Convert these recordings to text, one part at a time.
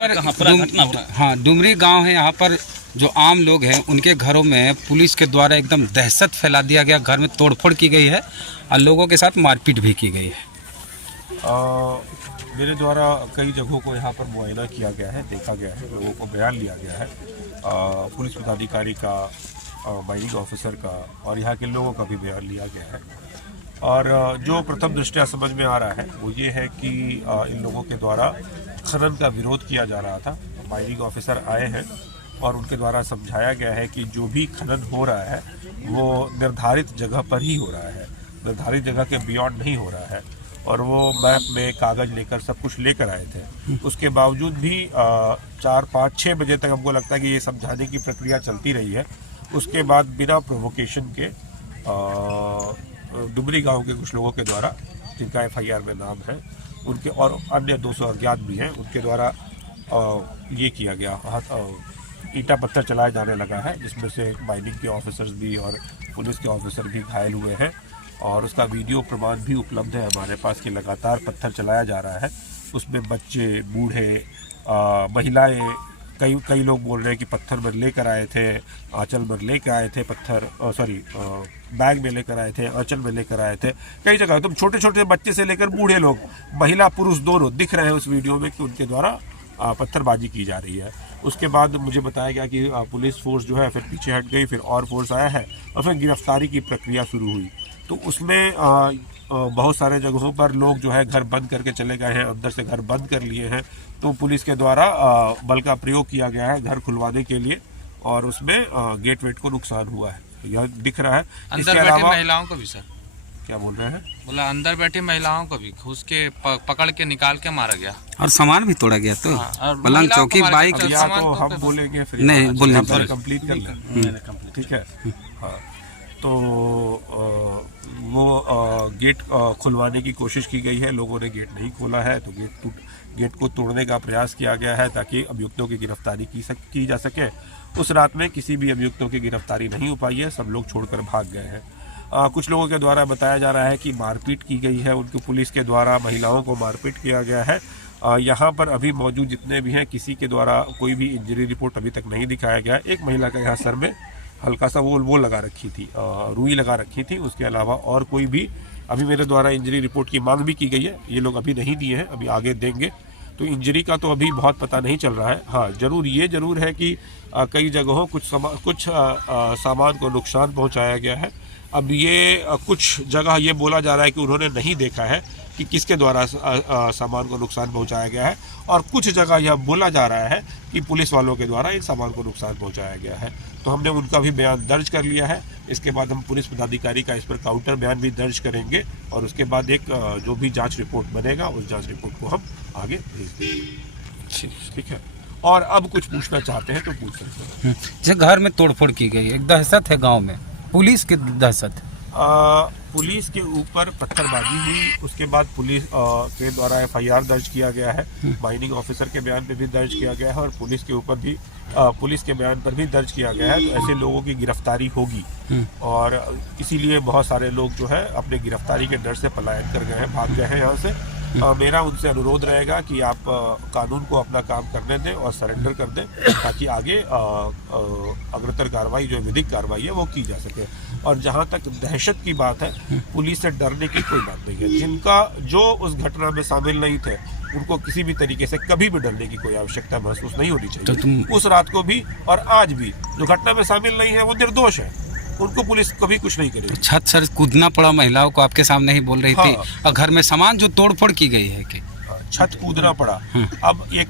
हाँ, डुमरी गांव है। यहाँ पर जो आम लोग हैं उनके घरों में पुलिस के द्वारा एकदम दहशत फैला दिया गया। घर में तोड़फोड़ की गई है और लोगों के साथ मारपीट भी की गई है। मेरे द्वारा कई जगहों को यहाँ पर मुआयना किया गया है, देखा गया है, लोगों को बयान लिया गया है, पुलिस पदाधिकारी का, माइनिंग ऑफिसर का और यहाँ के लोगों का भी बयान लिया गया है। और जो प्रथम दृष्टया समझ में आ रहा है वो ये है कि इन लोगों के द्वारा खनन का विरोध किया जा रहा था। माइनिंग ऑफिसर आए हैं और उनके द्वारा समझाया गया है कि जो भी खनन हो रहा है वो निर्धारित जगह पर ही हो रहा है, निर्धारित जगह के बियॉन्ड नहीं हो रहा है। और वो मैप में कागज़ लेकर सब कुछ लेकर आए थे। उसके बावजूद भी 4, 5, 6 बजे तक हमको लगता है कि ये समझाने की प्रक्रिया चलती रही है। उसके बाद बिना प्रोवोकेशन के डुमरी गांव के कुछ लोगों के द्वारा, जिनका FIR में नाम है, उनके और अन्य 200 अज्ञात भी हैं, उनके द्वारा ये किया गया, ईंटा पत्थर चलाया जाने लगा है, जिसमें से माइनिंग के ऑफिसर्स भी और पुलिस के ऑफिसर भी घायल हुए हैं। और उसका वीडियो प्रमाण भी उपलब्ध है हमारे पास कि लगातार पत्थर चलाया जा रहा है। उसमें बच्चे, बूढ़े, महिलाएं, कई लोग बोल रहे हैं कि पत्थर में लेकर आए थे, आंचल में लेकर आए थे पत्थर, बैग में लेकर आए थे, आंचल में लेकर आए थे। कई जगह तुम छोटे छोटे बच्चे से लेकर बूढ़े लोग, महिला पुरुष दोनों दिख रहे हैं उस वीडियो में कि उनके द्वारा पत्थरबाजी की जा रही है। उसके बाद मुझे बताया गया कि पुलिस फोर्स जो है फिर पीछे हट गई, फिर और फोर्स आया है और फिर गिरफ्तारी की प्रक्रिया शुरू हुई। तो उसमें बहुत सारे जगहों पर लोग जो है घर बंद करके चले गए हैं, अंदर से घर बंद कर लिए हैं। तो पुलिस के द्वारा बल का प्रयोग किया गया है घर खुलवाने के लिए और उसमें गेट वेट को नुकसान हुआ है, यह दिख रहा है। अंदर बैठी महिलाओं को भी सर क्या बोल रहे हैं? बोला अंदर बैठी महिलाओं को भी घुस के पकड़ के निकाल के मारा गया और सामान भी तोड़ा गया। तो पलंग, चौकी, बाइक, या तो हम बोलेंगे फिर नहीं बोलने पर कंप्लीट कर लें, ठीक है। हाँ, तो वो गेट खुलवाने की कोशिश की गई है, लोगों ने गेट नहीं खोला है, तो गेट को तोड़ने का प्रयास किया गया है ताकि अभियुक्तों की गिरफ्तारी की जा सके। उस रात में किसी भी अभियुक्तों की गिरफ्तारी नहीं हो पाई है, सब लोग छोड़कर भाग गए हैं। कुछ लोगों के द्वारा बताया जा रहा है कि मारपीट की गई है, उनकी पुलिस के द्वारा महिलाओं को मारपीट किया गया है। यहाँ पर अभी मौजूद जितने भी हैं किसी के द्वारा कोई भी इंजरी रिपोर्ट अभी तक नहीं दिखाया गया। एक महिला का यहाँ सर में हल्का सा वो लगा रखी थी, रुई लगा रखी थी, उसके अलावा और कोई भी अभी मेरे द्वारा इंजरी रिपोर्ट की मांग भी की गई है, ये लोग अभी नहीं दिए हैं, अभी आगे देंगे। तो इंजरी का तो अभी बहुत पता नहीं चल रहा है। हाँ, ये जरूर है कि कई जगहों कुछ सामान को नुकसान पहुंचाया गया है। अब ये कुछ जगह ये बोला जा रहा है कि उन्होंने नहीं देखा है कि किसके द्वारा सामान को नुकसान पहुंचाया गया है, और कुछ जगह यह बोला जा रहा है कि पुलिस वालों के द्वारा इन सामान को नुकसान पहुंचाया गया है। तो हमने उनका भी बयान दर्ज कर लिया है। इसके बाद हम पुलिस पदाधिकारी का इस पर काउंटर बयान भी दर्ज करेंगे और उसके बाद एक जो भी जांच रिपोर्ट बनेगा उस जांच रिपोर्ट को हम आगे भेज देंगे, ठीक है। और अब कुछ पूछना चाहते हैं तो पूछ सकते हैं। जैसे घर में तोड़फोड़ की गई, एक दहशत है गाँव में, पुलिस की दहशत। पुलिस के ऊपर पत्थरबाजी हुई, उसके बाद पुलिस के द्वारा FIR दर्ज किया गया है, माइनिंग ऑफिसर के बयान पे भी दर्ज किया गया है और पुलिस के ऊपर भी पुलिस के बयान पर भी दर्ज किया गया है। तो ऐसे लोगों की गिरफ्तारी होगी और इसीलिए बहुत सारे लोग जो है अपने गिरफ्तारी के डर से पलायन कर गए हैं, भाग गए हैं यहाँ से। मेरा उनसे अनुरोध रहेगा कि आप कानून को अपना काम करने दें और सरेंडर कर दें ताकि आगे अग्रतर कार्रवाई जो विधिक कार्रवाई है वो की जा सके। और जहाँ तक दहशत की बात है, पुलिस से डरने की कोई बात नहीं है। जो उस घटना में शामिल नहीं थे उनको किसी भी तरीके से कभी भी डरने की कोई आवश्यकता महसूस नहीं होनी चाहिए। उस रात को भी और आज भी जो घटना में शामिल नहीं है वो निर्दोष है, उनको पुलिस कभी कुछ नहीं करेगी। छत से कूदना पड़ा महिलाओं को, आपके सामने ही बोल रही थी। और घर में सामान जो तोड़फोड़ की गई है कि छत कूदना पड़ा। अब एक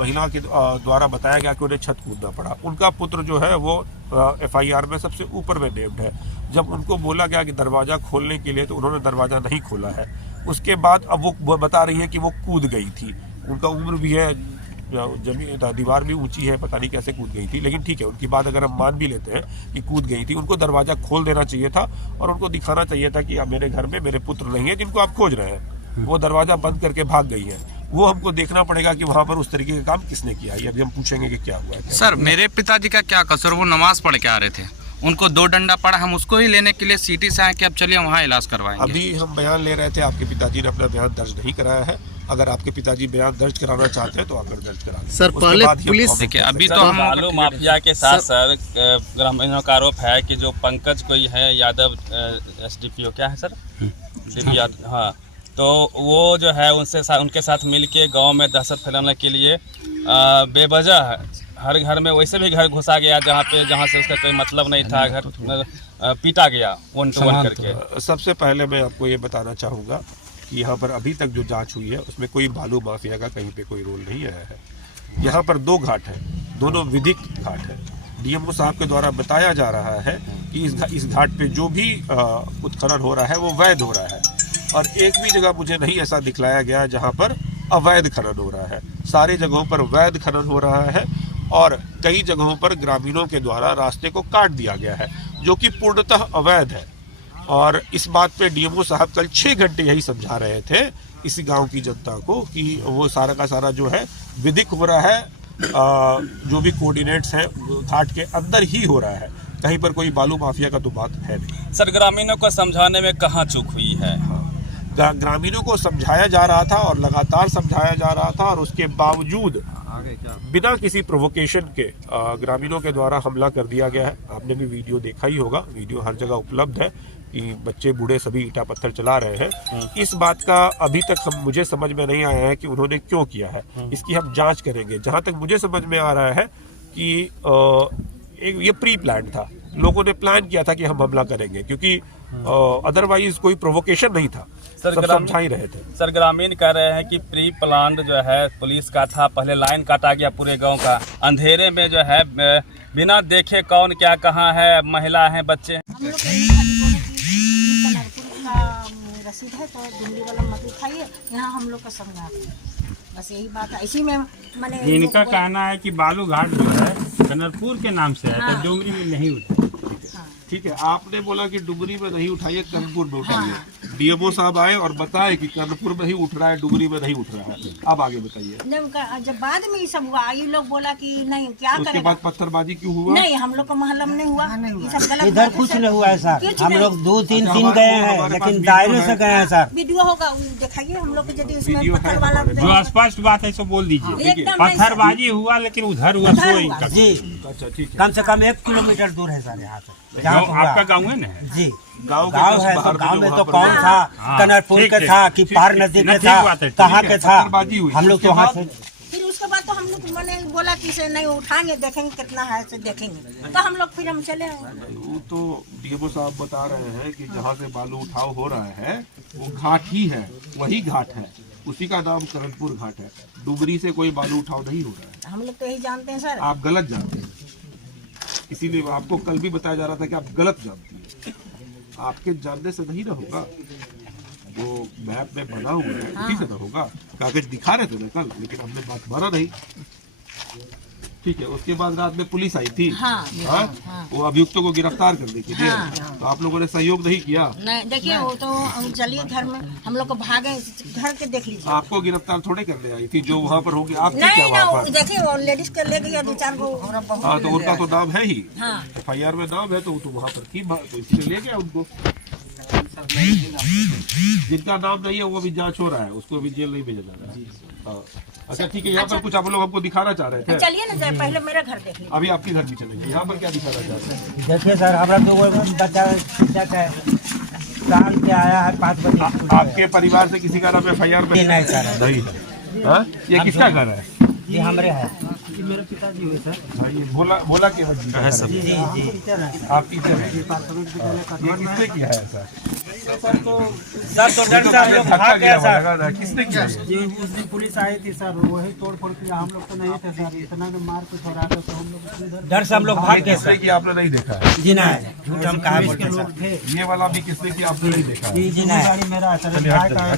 महिला के द्वारा बताया गया कि उन्हें छत कूदना पड़ा। उनका पुत्र जो है वो FIR में सबसे ऊपर में नेम्ड है। जब उनको बोला गया कि दरवाजा खोलने के लिए तो उन्होंने दरवाजा नहीं खोला है। उसके बाद अब वो बता रही है कि वो कूद गई थी। उनका उम्र भी है, जमीन दीवार भी ऊंची है, पता नहीं कैसे कूद गई थी, लेकिन ठीक है, उनकी बात अगर हम मान भी लेते हैं कि कूद गई थी, उनको दरवाजा खोल देना चाहिए था और उनको दिखाना चाहिए था कि अब मेरे घर में मेरे पुत्र नहीं है जिनको आप खोज रहे हैं। वो दरवाजा बंद करके भाग गई है। वो हमको देखना पड़ेगा कि वहाँ पर उस तरीके का काम किसने किया है। अभी हम पूछेंगे कि क्या हुआ है। सर, मेरे पिताजी का क्या कसूर, वो नमाज पढ़ के आ रहे थे, उनको 2 डंडा पड़ा, हम उसको ही लेने के लिए सिटी से आए कि अब चलिए वहाँ इलाज करवाएंगे। अभी हम बयान ले रहे थे, आपके पिताजी ने अपना बयान दर्ज नहीं कराया है। अगर आपके पिताजी बयान दर्ज कराना चाहते हैं तो आकर दर्ज करा दें। सर, उसके पहले बाद ही हम पुलिस- comment देखिए कर अभी सकते तो हैं। हम बालू माफिया के साथ सर ग्रामीणों का आरोप है कि जो पंकज कोई है यादव SDPO क्या है सर DP यादव, हाँ, तो वो जो है उनके साथ मिलके गांव में दहशत फैलाने के लिए बेवजह हर घर में वैसे भी घर घुसा गया जहाँ से उसका कोई मतलब नहीं था, घर पीटा गया 1 to 1 करके। सबसे पहले मैं आपको ये बताना चाहूँगा कि यहाँ पर अभी तक जो जांच हुई है उसमें कोई बालू माफिया का कहीं पे कोई रोल नहीं आया है। यहाँ पर 2 घाट हैं, दोनों विधिक घाट है। DMO साहब के द्वारा बताया जा रहा है कि इस घाट पे जो भी उत्खनन हो रहा है वो वैध हो रहा है, और एक भी जगह मुझे नहीं ऐसा दिखलाया गया जहाँ पर अवैध खनन हो रहा है। सारी जगहों पर वैध खनन हो रहा है और कई जगहों पर ग्रामीणों के द्वारा रास्ते को काट दिया गया है, जो कि पूर्णतः अवैध है। और इस बात पे DMO साहब कल 6 घंटे यही समझा रहे थे इसी गांव की जनता को कि वो सारा का सारा जो है विधिक हो रहा है, जो भी कोऑर्डिनेट्स हैं घाट के अंदर ही हो रहा है, कहीं पर कोई बालू माफिया का तो बात है नहीं। सर ग्रामीणों को समझाने में कहाँ चूक हुई है? ग्रामीणों को समझाया जा रहा था और लगातार समझाया जा रहा था, और उसके बावजूद बिना किसी प्रोवोकेशन के ग्रामीणों के द्वारा हमला कर दिया गया है। आपने भी वीडियो देखा ही होगा, वीडियो हर जगह उपलब्ध है कि बच्चे बूढ़े सभी ईंटा पत्थर चला रहे हैं। इस बात का अभी तक मुझे समझ में नहीं आया है कि उन्होंने क्यों किया है, इसकी हम जांच करेंगे। जहां तक मुझे समझ में आ रहा है कि ये प्री प्लान था, लोगों ने प्लान किया था कि हम हमला करेंगे, क्योंकि अदरवाइज कोई प्रोवोकेशन नहीं था, सब समझा ही रहे थे। सर ग्रामीण कह रहे हैं कि प्री प्लान जो है पुलिस का था, पहले लाइन काटा गया पूरे गांव का, अंधेरे में जो है बिना देखे कौन क्या कहाँ है, महिला है, बच्चे हैं। हम लोग का रसीद है तो दिल्ली वाला मत उठाइए, यहाँ हम लोग का समझा बस यही बात है। इसी में मैंने इनका कहना है कि बालू घाट जो है कनरपुर के नाम से है, तो डोंगरी में नहीं उठा। ठीक है, आपने बोला कि डुगरी में नहीं उठाइए, कर्णपुर में उठाइए। DMO साहब आए और बताए कि कर्णपुर में ही उठ रहा है, डुगरी में नहीं उठ रहा है। अब आगे बताइए। जब बाद में ये सब हुआ, ये लोग बोला कि नहीं क्या उसके करेगा। बाद पत्थरबाजी क्यों हुआ? नहीं, हम लोग का मोहल्ला में नहीं हुआ, ये सब गलत इधर बात है कुछ सर। नहीं हुआ है सर, कुछ हम नहीं। लोग 2-3 दिन गए हैं, लेकिन दायरे से गए हैं सर। वीडियो होगा दिखाइए हम लोग को, यदि उसमें वीडियो है पत्थर वाला जो स्पष्ट बात है सो बोल दीजिए। एकदम नहीं सर। पत्थरबाजी हुआ लेकिन उधर हुआ उधर सो ही हुआ। का। जी, अच्छा ठीक है। कम से कम 1 किलोमीटर दूर है सर यहाँ से। जो जहाँ पे हुआ। आपका गाँव है ना? जी, गाँव के गाँव जस्ट है बाहर तो गाँव में जो तो वहाँ पर कौन हुआ। था, हाँ, कनरपुर ठीक के है, था कि पार ठीक, नदी के ठीक था, बात है, कहाँ ठीक के है, था, पत्थरबाजी हुई। हम लोग तो वहाँ से। फिर उसके बाद तो हम लोग मैंने बोला कि इसे नहीं उठाएंगे, देखेंगे कितना है से देखेंगे, तो हम लोग फिर हम चले आए। वो तो DMO साहब बता रहे हैं कि जहाँ से बालू उठाव हो रहा है वो घाट ही है, वही घाट है, उसी का नाम कर्णपुर घाट है। डुगरी से कोई बालू उठाव नहीं हो रहा है। हम लोग तो यही जानते हैं सर। आप गलत जानते हैं, इसीलिए आपको कल भी बताया जा रहा था कि आप गलत जानती हैं। आपके जानने से नहीं ना होगा, वो मैप में बना हुआ है उसी से ना होगा। कागज दिखा रहे थे ना कल, लेकिन हमने बात माना नहीं। ठीक है, उसके बाद रात में पुलिस आई थी। हाँ, वो अभियुक्तों को गिरफ्तार करने के लिए। तो आप लोगों ने सहयोग नहीं किया। नहीं देखिए, वो तो हम चलिए घर में, हम लोग को भागे घर के देख लीजिए। आपको गिरफ्तार थोड़े करने आई थी, जो वहाँ पर होगी आप थी क्या नहीं ना, वहाँ पर? देखिए वो लेडीज के ले गई 2-4 को। हाँ, तो उनका तो नाम है ही, हाँ। FIR में नाम है, तो वहाँ पर थी, तो इसलिए ले गया उनको। जिनका नाम नहीं है वो अभी जांच हो रहा है, उसको अभी जेल नहीं भेजा जा रहा है। हाँ। अच्छा ठीक है, यहाँ पर कुछ आप लोग हमको दिखाना चाह रहे थे। चलिए ना, पहले मेरा घर देख लीजिए। अभी आपके घर भी चलेंगे। यहाँ पर क्या दिखाना चाह रहे हैं? देखिए सर, हमारा 2 बच्चा है, शाम से आया है 5 बजे। आपके परिवार से किसी का नाम FIR में नहीं सर, नहीं है? हाँ? ये किसका घर है? ये हमारे है, ये मेरे पिताजी हुए सर। हाँ, ये बोला कि है सब। जी जी, आप टीचर हैं? ये किसने किया है ऐसा? सर तो डर से हम लोग भाग गए सर। किसने किया? ये उस दिन पुलिस आई थी सर, वही तोड़ फोड़ किया, हम लोग तो नहीं थे सर, इतना ने मार कुछ हो रहा था, तो हम लोग डर से हम लोग भाग गए किसने सर। किया आपने नहीं देखा है? जी नहीं, झूठ हम कहा बोलते सर। ये वाला भी किसने किया आपने नहीं देखा है? जी नहीं, गाड़ी मेरा है सर, भाई का है।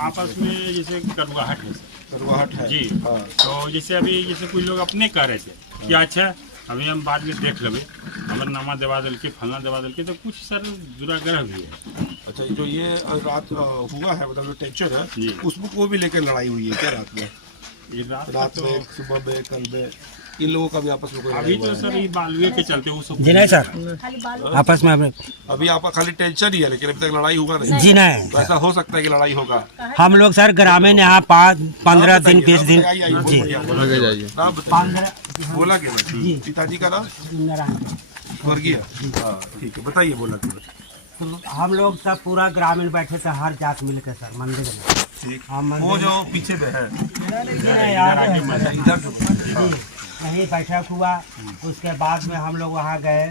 आपस में जैसे करुआहट है करवाहट है जी। हाँ। तो जैसे अभी जैसे कुछ लोग अपने कह रहे थे कि अच्छा अभी हम बाद में देख लेंगे, हमारे नामा दबा दिल के, फलना दबा दिल के, तो कुछ सर दुराग्रह भी है। अच्छा, जो ये रात हुआ है, मतलब जो टेंशन जी। है, उसको भी लेकर लड़ाई हुई है क्या रात में? ये रात में, सुबह में, कल में? इन लोगों का भी आपस में कोई अभी लड़ाई तो हुआ है? सर ये बालुए के चलते वो सब जी नहीं सर, खाली बालू आपस में हमें अभी आपका खाली टेंशन ही है, लेकिन अभी तक लड़ाई हुआ नहीं। जी नहीं, तो ऐसा हो सकता है कि लड़ाई होगा। हम लोग सर ग्रामीण यहाँ 15 दिन 20 दिन जी नाम बताइए। बोला के पिताजी का नाम स्वर्गीय। हाँ ठीक है, बताइए बोला के। तो हम लोग सब पूरा ग्रामीण बैठे थे, हर जात मिल के सर मंदिर में। ठीक, हम वो जो पीछे में है यहीं बैठक हुआ। उसके बाद में हम लोग वहाँ गए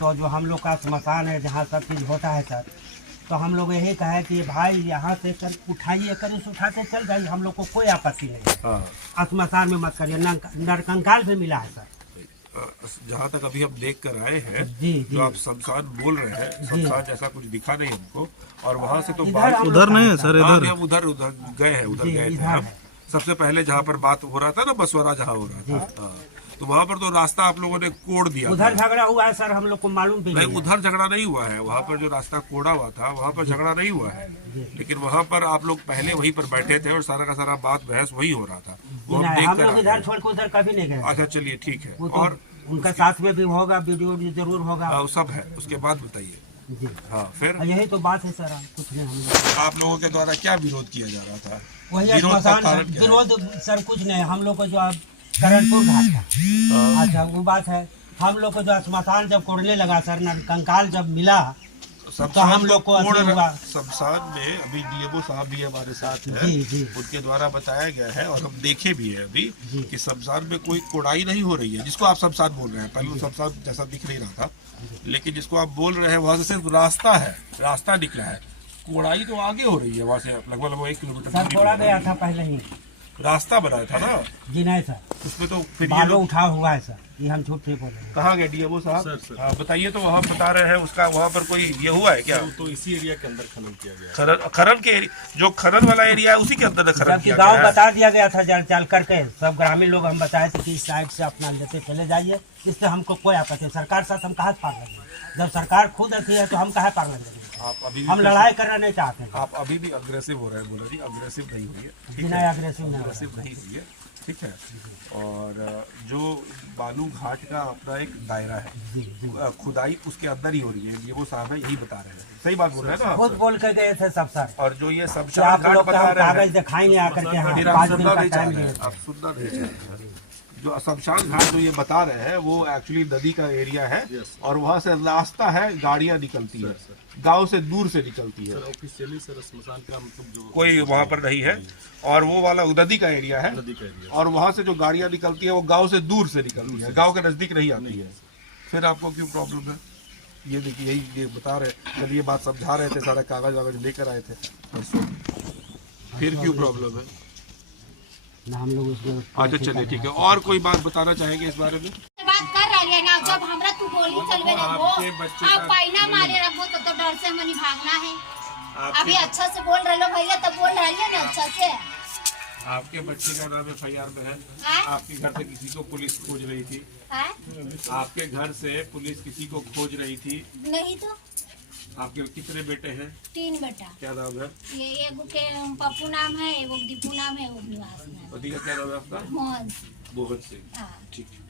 तो जो हम लोग का स्मशान है जहाँ सब चीज़ होता है सर, तो हम लोग यही कहे कि भाई यहाँ से कर उठाइए, कर उठा के चल जाइए, हम लोग को कोई आपत्ति नहीं है। स्मशान में मत करिए, नरकंकाल भी मिला है सर। जहाँ तक अभी हम देख कर आए हैं, जी जो आप शमशान बोल रहे हैं, शमशान जैसा कुछ दिखा नहीं हमको। और वहाँ से तो उधर नहीं है सर, इधर हम उधर गए हैं, उधर गए थे हम। सबसे पहले जहाँ पर बात हो रहा था ना, बसवरा जहाँ हो रहा था, तो वहाँ पर तो रास्ता आप लोगों ने कोड़ दिया। उधर झगड़ा हुआ है सर, हम लोग को मालूम भी नहीं, उधर झगड़ा नहीं हुआ है। वहाँ पर जो रास्ता कोड़ा हुआ था वहाँ पर झगड़ा नहीं हुआ है, लेकिन वहाँ पर आप लोग पहले वहीं पर बैठे थे और सारा का सारा बात बहस वही हो रहा था। वो हम देख हम कर लोग आए इधर हैं। छोड़ के उधर कभी नहीं गए। अच्छा चलिए ठीक है। वो तो और उनका साथ में भी होगा, वीडियो भी जरूर होगा। वो सब है, उसके बाद बताइए। जी हाँ फिर यही तो बात है सर, कुछ नहीं। हम लोग आप लोगों के द्वारा क्या विरोध किया जा रहा था? वही विरोध का स्मशान कारण क्या है? विरोध सर कुछ नहीं, हम लोग को जो अब करणपुर घाट था, अच्छा वो बात है। हम लोग को जो स्मशान जब कोड़ने लगा सर, कंकाल जब मिला तो हम लोग को कोड़ असर हुआ। शमशान में अभी डीएमओ साहब भी हमारे साथ हैं, जी जी उनके द्वारा बताया गया है और हम देखे भी है अभी कि शमशान में कोई कोड़ाई नहीं हो रही है, जिसको आप शमशान बोल रहे हैं। पहले वो शमशान जैसा दिख नहीं रहा था, लेकिन जिसको आप बोल रहे हैं वहाँ से सिर्फ रास्ता है, रास्ता निकला है। कोड़ाई तो आगे हो रही है, वहाँ से लगभग 1 किलोमीटर सर, छोड़ा गया था पहले ही। रास्ता बनाया था ना, जी नहीं सर, उसमें तो फिर ये बालू लोग उठा हुआ है सर, ये हम झूठ नहीं बोल रहे हैं। कहाँ गए डीएमओ साहब? हाँ, बताइए। तो वहाँ बता रहे हैं उसका वहाँ पर कोई ये हुआ है क्या? तो इसी एरिया के अंदर खनन किया गया है। खनन के जो खनन वाला एरिया है उसी के अंदर खनन जबकि किया गांव गया है। बता दिया गया था जल चल करके, सब ग्रामीण लोग हम बताए थे कि इस साइड से अपना लेते चले जाइए, इससे हमको कोई आपत्ति नहीं। सरकार साथ हम कहाँ पार लगेंगे? जब सरकार खुद अच्छी है तो हम कहाँ पार लगेंगे? आप अभी हम लड़ाई करना नहीं चाहते हैं। आप अभी भी अग्रेसिव हो रहे हैं। बोला जी अग्रेसिव नहीं हुई है, ठीक बिना है, अग्रेसिव नहीं अग्रेसिव नहीं हुई है, ठीक है। और जो बालू घाट का अपना एक दायरा है, खुदाई उसके अंदर ही हो रही है, ये वो साहब है यही बता रहे हैं। सही बात बोल रहे हैं ना खुद बोल के गए थे सब सर। और जो ये तो शमशान आप घाट लोग बता का रहे कागज हैं, दिखाएंगे आकर के, हाँ फिर आप 5 दिन सुनना का नहीं चाह टाइम रहे दिए हैं, आप सुनना नहीं चाह रहे हैं। जो शमशान घाट जो ये बता रहे हैं वो एक्चुअली नदी का एरिया है, और वहाँ से रास्ता है, गाड़ियाँ निकलती है, गांव से दूर से निकलती है। ऑफिशियली सर स्मशान का मतलब जो कोई वहाँ पर नहीं है, और वो वाला नदी का एरिया है, नदी का एरिया और वहाँ से जो गाड़ियाँ निकलती है वो गांव से दूर से निकलती है, गांव के नजदीक नहीं आती है। फिर आपको क्यों प्रॉब्लम है? ये देखिए यही ये बता रहे, जब ये बात समझा रहे थे, सारा कागज वागज लेकर आए थे परसों, फिर क्यों प्रॉब्लम है? ना हम लोग उसको। अच्छा चलिए ठीक है। और कोई बात बताना चाहेंगे इस बारे में? बात कर रही है ना, जब हमरा तू गोली चलवे रखो, आपके बच्चे आप का- पैना मारे रखो तो डर से मनी भागना है। आपके- अभी अच्छा से बोल रहे लो भैया, तब बोल रही है ना अच्छा से। आपके बच्चे का नाम FIR में है। हाँ? आपके घर से किसी को पुलिस खोज रही थी, हाँ? आपके घर से पुलिस किसी को खोज रही थी। नहीं तो आपके कितने बेटे हैं? 3 बेटा, क्या नाम है? ये एगो के पप्पू नाम है, एगो दीपू नाम है, एगो निवास नाम है। पति का क्या नाम है आपका? मोहन। मोहन सिंह। हाँ। ठीक है।